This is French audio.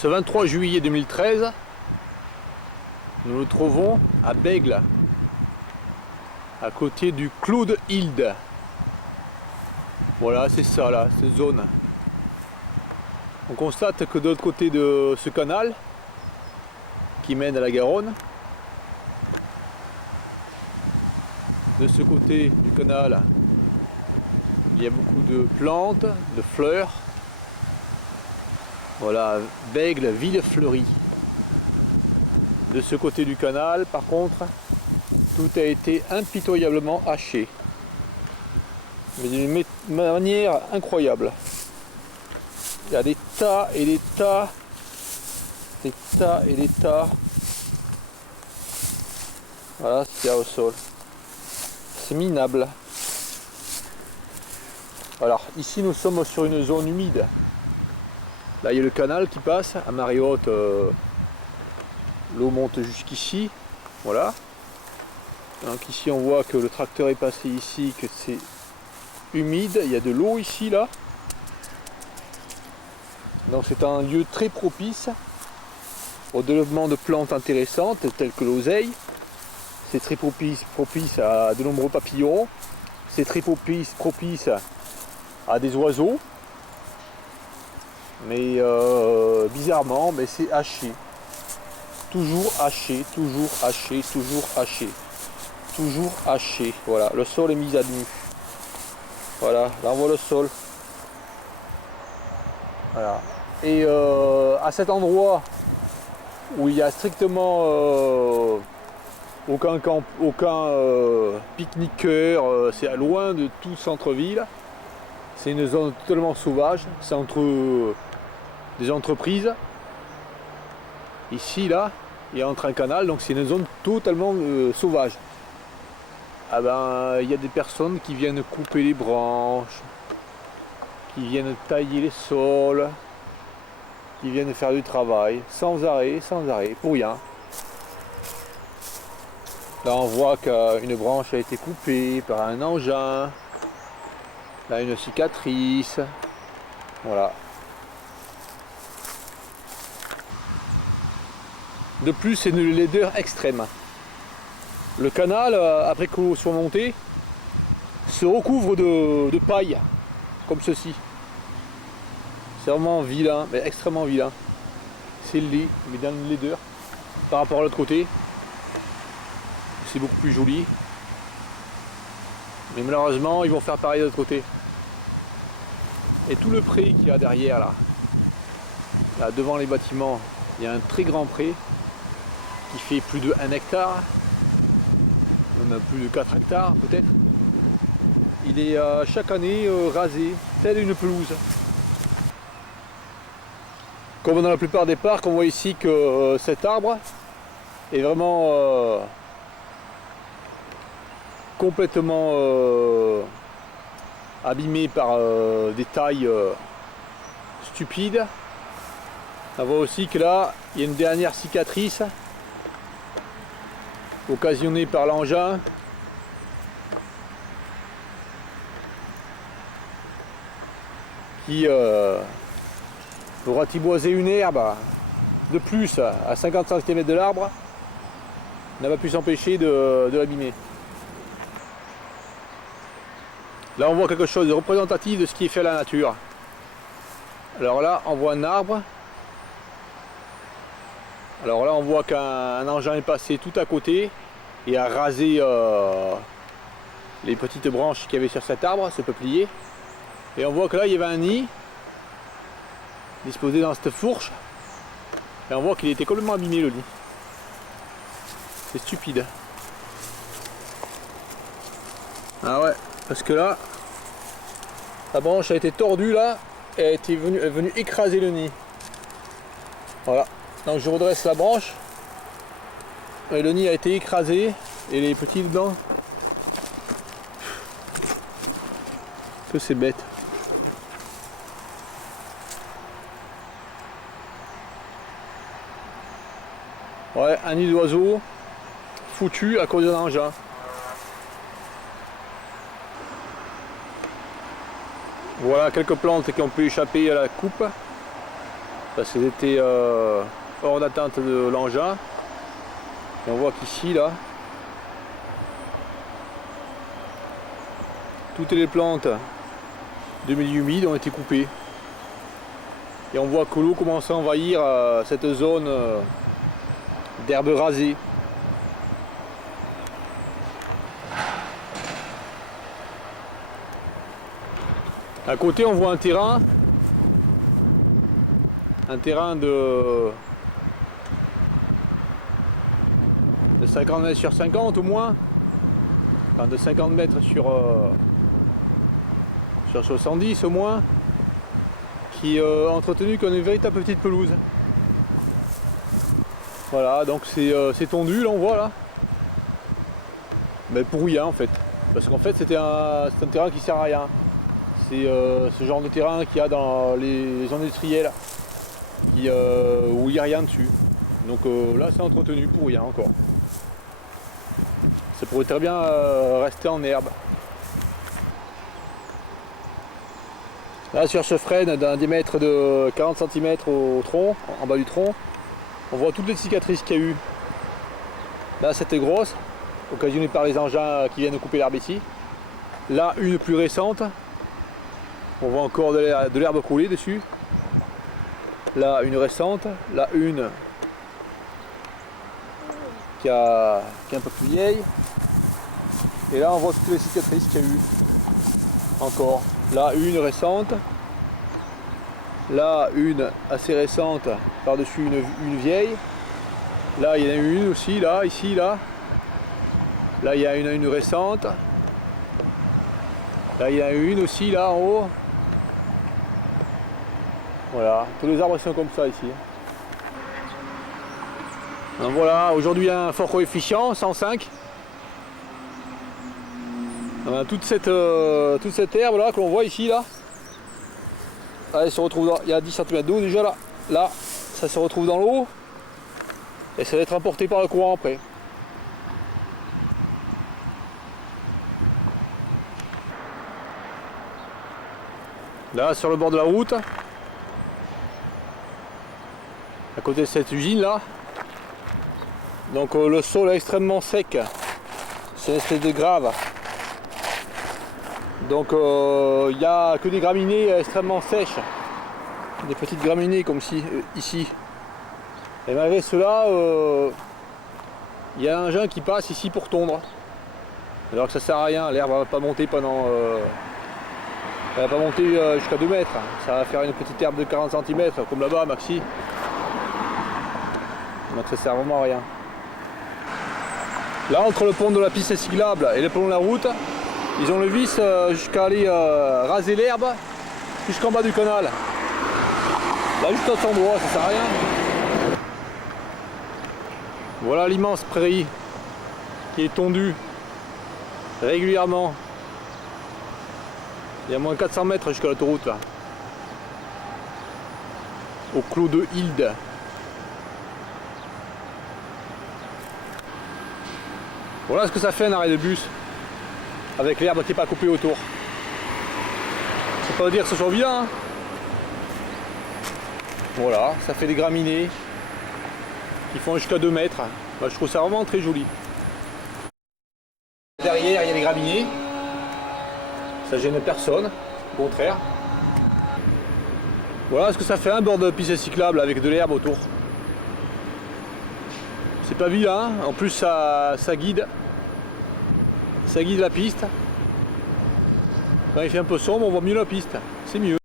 Ce 23 juillet 2013, nous nous trouvons à Bègles, à côté du Clos de Hilde. Voilà, c'est ça là, cette zone. On constate que de l'autre côté de ce canal, qui mène à la Garonne, de ce côté du canal, il y a beaucoup de plantes, de fleurs. Voilà, Bègles, ville fleurie. De ce côté du canal, par contre, tout a été impitoyablement haché. Mais d'une manière incroyable. Il y a des tas et des tas, des tas et des tas. Voilà ce qu'il y a au sol. C'est minable. Alors ici nous sommes sur une zone humide. Là il y a le canal qui passe à marée haute. L'eau monte jusqu'ici. Voilà. Donc ici on voit que le tracteur est passé ici, que c'est humide. Il y a de l'eau ici là. Donc c'est un lieu très propice au développement de plantes intéressantes telles que l'oseille. C'est très propice à de nombreux papillons. C'est très propice à des oiseaux. Mais bizarrement, mais c'est haché. Toujours haché, toujours haché, toujours haché. Toujours haché. Voilà, le sol est mis à nu. Voilà, là on voit le sol. Voilà. Et à cet endroit où il y a strictement aucun pique-niqueur, c'est loin de tout centre-ville. C'est une zone totalement sauvage. C'est entre des entreprises. Ici, là, il y a entre un canal, donc c'est une zone totalement sauvage. Ah ben, il y a des personnes qui viennent couper les branches, qui viennent tailler les sols, qui viennent faire du travail, sans arrêt, pour rien. Là on voit qu'une branche a été coupée par un engin, là une cicatrice, voilà. De plus c'est une laideur extrême. Le canal, après que l'eau soit montée, se recouvre de paille, comme ceci. C'est vraiment vilain, mais extrêmement vilain. C'est laid, mais dans une laideur. Par rapport à l'autre côté, c'est beaucoup plus joli. Mais malheureusement, ils vont faire pareil de l'autre côté. Et tout le pré qu'il y a derrière, là, devant les bâtiments, il y a un très grand pré qui fait plus de 1 hectare, même plus de 4 hectares peut-être. Il est chaque année rasé, tel une pelouse. Comme dans la plupart des parcs, on voit ici que cet arbre est vraiment complètement abîmé par des tailles stupides. On voit aussi que là, il y a une dernière cicatrice occasionnée par l'engin. Qui aura tiboisé une herbe de plus à 50 cm de l'arbre, n'a pas pu s'empêcher de l'abîmer. Là on voit quelque chose de représentatif de ce qui est fait à la nature. Alors là on voit un arbre. Alors là on voit qu'un engin est passé tout à côté et a rasé les petites branches qu'il y avait sur cet arbre, ce peuplier. Et on voit que là il y avait un nid disposé dans cette fourche. Et on voit qu'il était complètement abîmé le nid. C'est stupide. Ah ouais, parce que là, la branche a été tordue là et est venue écraser le nid. Voilà. Donc je redresse la branche. Et le nid a été écrasé et les petits dedans. Que c'est bête. Ouais, un nid d'oiseau foutu à cause d'un engin. Voilà quelques plantes qui ont pu échapper à la coupe. parce qu'elles étaient hors d'atteinte de l'engin. Et on voit qu'ici là, toutes les plantes de milieu humide ont été coupées. Et on voit que l'eau commence à envahir cette zone d'herbe rasée. À côté on voit un terrain de 50 mètres sur 50 au moins, enfin de 50 mètres sur 70 au moins, qui est entretenu comme une véritable petite pelouse. Voilà, donc c'est tondu, là on voit là. Mais pour rien en fait. Parce qu'en fait c'est un terrain qui sert à rien. C'est ce genre de terrain qu'il y a dans les zones industrielles où il n'y a rien dessus. Donc là c'est entretenu pour rien encore. Ça pourrait très bien rester en herbe. Là sur ce frêne d'un diamètre de 40 cm au tronc, en bas du tronc, on voit toutes les cicatrices qu'il y a eu. Là c'était grosse, occasionnée par les engins qui viennent couper l'herbe ici. Là une plus récente, on voit encore de l'herbe coulée dessus. Là une récente, là une qui est un peu plus vieille. Et là on voit toutes les cicatrices qu'il y a eu. Encore. Là une récente. Là une assez récente par-dessus une vieille. Là il y en a une aussi, là, ici, là. Là il y a une récente. Là il y en a une aussi, là en haut. Voilà, tous les arbres sont comme ça ici. Donc voilà, aujourd'hui un fort coefficient, 105. On a toute cette herbe là que l'on voit ici là. Là, elle se retrouve dans, il y a 10 cm d'eau déjà là. Là, ça se retrouve dans l'eau. Et ça va être emporté par le courant après. Là, sur le bord de la route, à côté de cette usine là. Donc le sol est extrêmement sec. C'est une espèce de grave. Donc il n'y a que des graminées extrêmement sèches. Des petites graminées comme ici. Et malgré cela, il y a un engin qui passe ici pour tondre. Alors que ça sert à rien, l'herbe ne va pas monter pendant... elle va pas monter jusqu'à 2 mètres. Ça va faire une petite herbe de 40 cm, comme là-bas, maxi. Donc ça sert vraiment à rien. Là, entre le pont de la piste cyclable et le pont de la route, ils ont le vis jusqu'à aller raser l'herbe jusqu'en bas du canal. Là, juste à cet endroit, ça sert à rien. Voilà l'immense prairie qui est tondue régulièrement. Il y a moins de 400 mètres jusqu'à l'autoroute là. Au clos de Hilde. Voilà ce que ça fait un arrêt de bus avec l'herbe qui n'est pas coupée autour. Ça peut pas dire que ce soit bien. Hein. Voilà, ça fait des graminées qui font jusqu'à 2 mètres. Moi, je trouve ça vraiment très joli. Derrière, il y a les graminées. Ça gêne personne, au contraire. Voilà ce que ça fait un bord de piste cyclable avec de l'herbe autour. C'est pas vilain, en plus ça guide. Ça guide la piste. Quand il fait un peu sombre, on voit mieux la piste. C'est mieux.